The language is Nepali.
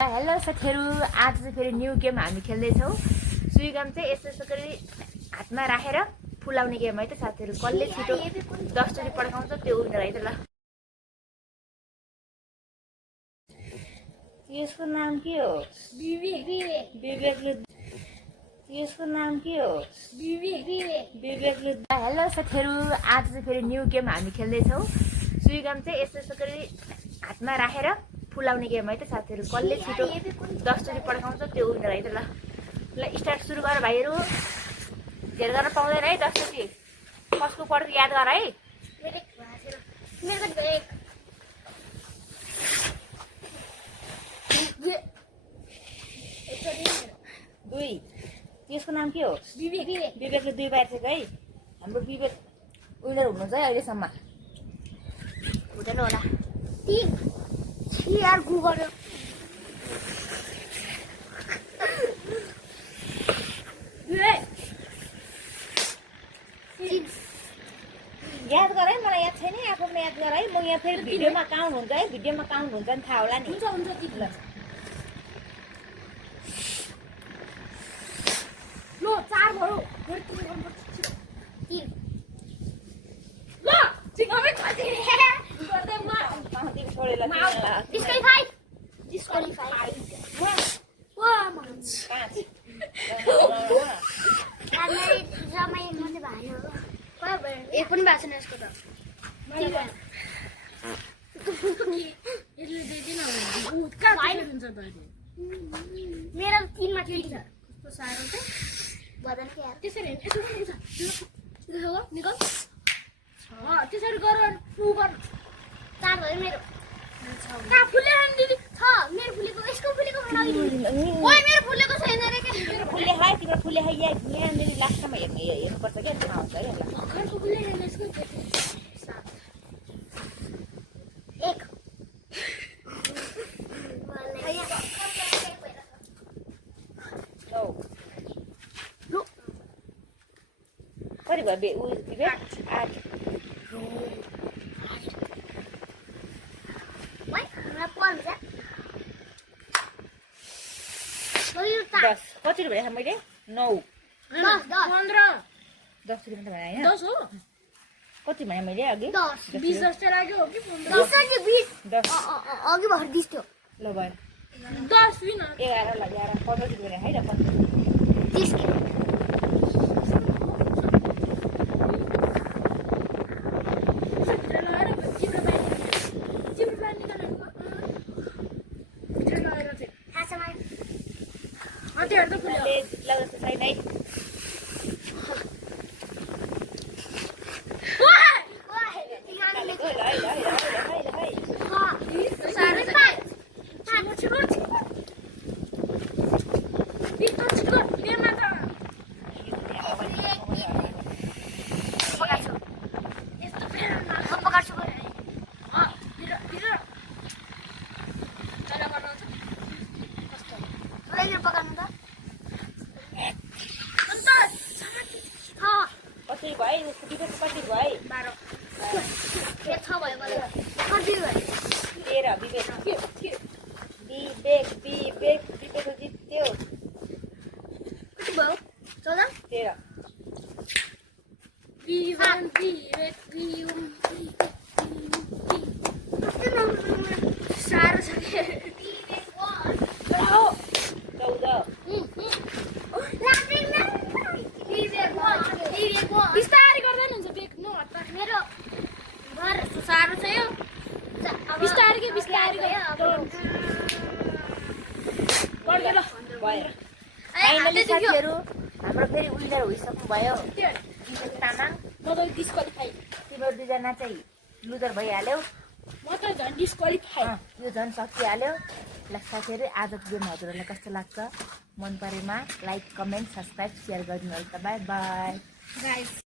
हेलो साथीहरु, आज चाहिँ फेरि न्यू गेम हामी खेल्दैछौँ। सुइगम चाहिँ यस्तो यस्तो गरी हातमा राखेर फुलाउने गेम है त साथीहरु। कसले छिटो 10 चोटी पड्काउँछ त्यो विनर है त। ल यसको नाम के हो? विवेकले। यसको नाम के हो? विवेकले। हेलो साथीहरु, आज चाहिँ फेरि न्यू गेम हामी खेल्दैछौँ। सुइगम चाहिँ यस्तो यस्तो गरी हातमा राखेर फुलाउने गेम है त साथीहरु। कसले छिटो 10 चोटी पड्काउँछ त्यो विनर है त। ल स्टार्ट सुरु गर भाइहरु। धेर गर्न पाउँदैन है 10 चोटी। कसको पड्छ याद गर है। दुई। यसको नाम के हो? विवेकले 2 पाइसक्यो है। हाम्रो विवेक विनर हुनुहुन्छ है अहिलेसम्म। हुँदैन होला। 3 यार गुगल याद गर है, मलाई याद छैन। आफूले याद गर है। म यहाँ फेरि भिडियोमा काउन्ट हुन्छ है। भिडियोमा काउन्ट हुन्छ नि थाहा होला नि। हुन्छ ल लो 4 भयो। फेरि 3 ल चिकमै खति गर्दै म पाउँदै छोडेर डिस्क्वालिफाई वा मन्स 5 हामीले जम्मै मात्रै भयो एक पनि भएको छैन यसको त यसले दिदिन मेरो 3 मा 3 छ कस्तो साह्रो छ बदन के यार त्यसरी यसो निकल त्यसरी गर 2 गर 4 भयो मेरो का फुले हान दिदी छ मेरो फुलेको यसको फुलेको बनाइ ओइ मेरो फुलेको छैन रे के मेरो फुले हाय तिम्रो फुले हाय यहाँ नेरी लास्टमा हेर्नु पर्छ के थाहा हुन्छ है। ल भर्खरको फुले हेर्न यसको 1 लो कति भयो बे उ विवेक 8 10 कति भयो मैले 9 10 10 रुपैयाँ त भयो हैन 10 हो कति भयो मैले अघि 10 20 जस्तो लाग्यो हो कि 15 20 अघि भर 20 थियो ल भयो 10 विन 11 ल 11 15 रुपैयाँ है र 30 कति भयो विवेक कति भयो 12 छ भयो मलाई कति भयो 13 विवेक जित्यो कति भयो 14 13 साह्रो छ के 14 बिस्तारै गर्दा नि हुन्छ बेक नो हट्टा मेरो घर साह्रो छ यो बिस्तारै भयो फाइनली साथीहरु हाम्रो फेरि विनर भइसक्नु भयो विवेक तामाङ। म त डिस्क्वालिफाई तिम्रो दुईजना चाहिँ लुजर भइहाल्यो। म त झन् डिस्क्वालिफाई यो झन् सकिहाल्यो। ल साथीहरु आजको गेम हजुरहरूलाई कस्तो लाग्छ मन परेमा लाइक कमेन्ट सब्स्क्राइब सेयर गरिदिनु होला। By by guys.